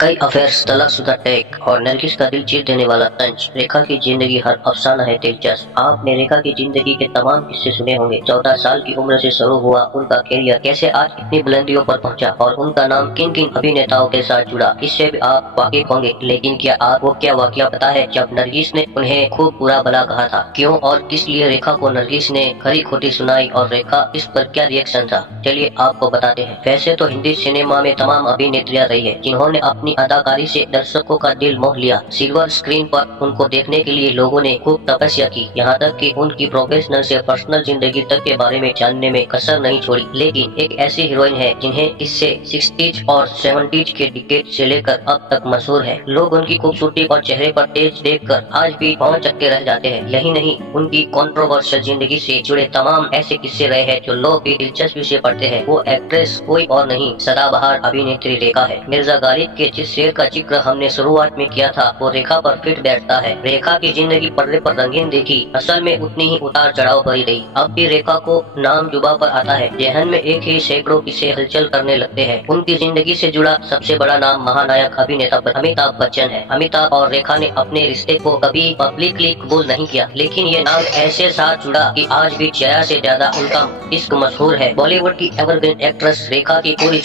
कई अफेयर्स, तलाकशुदा टैग और नरगिस का दिल जीत देने वाला तंज। रेखा की जिंदगी हर अफसाना है दिलचस्प। आपने रेखा की जिंदगी के तमाम किस्से सुने होंगे। 14 साल की उम्र से शुरू हुआ उनका कैरियर, कैसे आज इतनी बुलंदियों पर पहुंचा और उनका नाम किन किन अभिनेताओं के साथ जुड़ा, इससे भी आप वाकिफ होंगे। लेकिन क्या आपको क्या वाकया पता है जब नरगिस ने उन्हें खूब बुरा भला कहा था? क्यों और किस लिए रेखा को नरगिस ने खरी खोटी सुनाई और रेखा इस पर क्या रिएक्शन था? चलिए आपको बताते हैं। वैसे तो हिंदी सिनेमा में तमाम अभिनेत्रियां रही है जिन्होंने अपनी अदाकारी से दर्शकों का दिल मोह लिया। सिल्वर स्क्रीन पर उनको देखने के लिए लोगों ने खूब तपस्या की, यहाँ तक कि उनकी प्रोफेशनल से पर्सनल जिंदगी तक के बारे में जानने में कसर नहीं छोड़ी। लेकिन एक ऐसी हीरोइन है जिन्हें किस्से 60s और 70s के डिकेड से लेकर अब तक मशहूर है। लोग उनकी खूबसूरती और चेहरे पर तेज देखकर आज भी पांव चक्के रह जाते हैं। यही नहीं, उनकी कंट्रोवर्शियल जिंदगी से जुड़े तमाम ऐसे किस्से रहे हैं जो लोग भी दिलचस्पी से पढ़ते हैं। वो एक्ट्रेस कोई और नहीं, सदाबहार अभिनेत्री रेखा है। मिर्जा गालिब के जिस शेर का जिक्र हमने शुरुआत में किया था वो रेखा पर फिट बैठता है। रेखा की जिंदगी पर्दे पर रंगीन देखी, असल में उतनी ही उतार चढ़ाव भरी रही। अब भी रेखा को नाम जुबा पर आता है, जहन में एक ही सैकड़ों किस्से हलचल करने लगते हैं। उनकी जिंदगी से जुड़ा सबसे बड़ा नाम महानायक अभिनेता अमिताभ बच्चन है। अमिताभ और रेखा ने अपने रिश्ते को कभी पब्लिकली कबूल नहीं किया, लेकिन ये नाम ऐसे साथ जुड़ा कि आज भी जया से ज्यादा उनका इश्क मशहूर है। बॉलीवुड की एवरग्रीन एक्ट्रेस रेखा की पूरी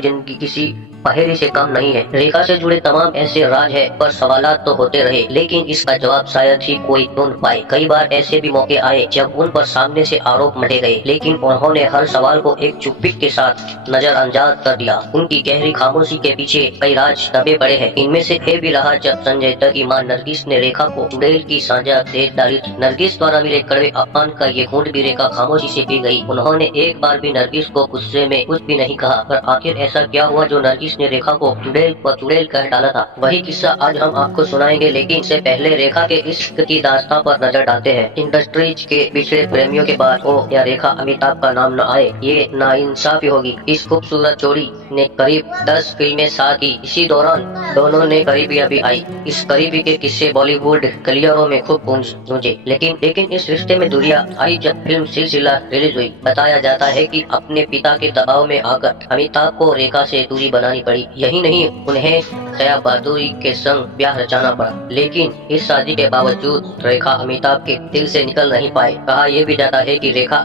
जिंदगी किसी पहेली से कम नहीं है। रेखा से जुड़े तमाम ऐसे राज है पर सवालात तो होते रहे, लेकिन इसका जवाब शायद ही कोई ढूंढ पाए। कई बार ऐसे भी मौके आए जब उन पर सामने से आरोप मढ़े गए, लेकिन उन्होंने हर सवाल को एक चुप्पी के साथ नजरअंदाज कर दिया। उनकी गहरी खामोशी के पीछे कई राज दबे पड़े हैं। इनमें से एक भी रहा जब संजय दत्त की मां नरगिस ने रेखा को चुड़ैल की साझा देश डाली थी। नरगिस द्वारा मिले कड़वे अपमान का ये घूंट भी रेखा खामोशी से पी गई। उन्होंने एक बार भी नरगिस को गुस्से में कुछ भी नहीं कहा। पर आखिर ऐसा क्या हुआ जो नरगिस ने रेखा को चुड़ैल कह डाला था? वही किस्सा आज हम आपको सुनाएंगे, लेकिन इससे पहले रेखा के इश्क की दास्तां पर नजर डालते हैं। इंडस्ट्रीज के पिछड़े प्रेमियों के बाद हो या रेखा अमिताभ का नाम न आए, ये नाइंसाफी होगी। इस खूबसूरत जोड़ी ने करीब 10 फिल्में साथ की। इसी दौरान दोनों ने करीबियां भी आई। इस करीबी के किस्से बॉलीवुड गलियारों में खूब गूंजे। लेकिन इस रिश्ते में दूरियां आई जब फिल्म सिलसिला रिलीज हुई। बताया जाता है कि अपने पिता के दबाव में आकर अमिताभ को रेखा से दूरी बनानी पड़ी। यही नहीं, उन्हें दया बहादुरी के संग ब्याह रचाना पड़ा। लेकिन इस शादी के बावजूद रेखा अमिताभ के दिल से निकल नहीं पाए। कहा यह भी जाता है कि रेखा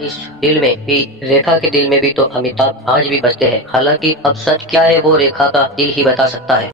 के दिल में भी तो अमिताभ आज भी बसते हैं। हालांकि अब सच क्या है वो रेखा का दिल ही बता सकता है।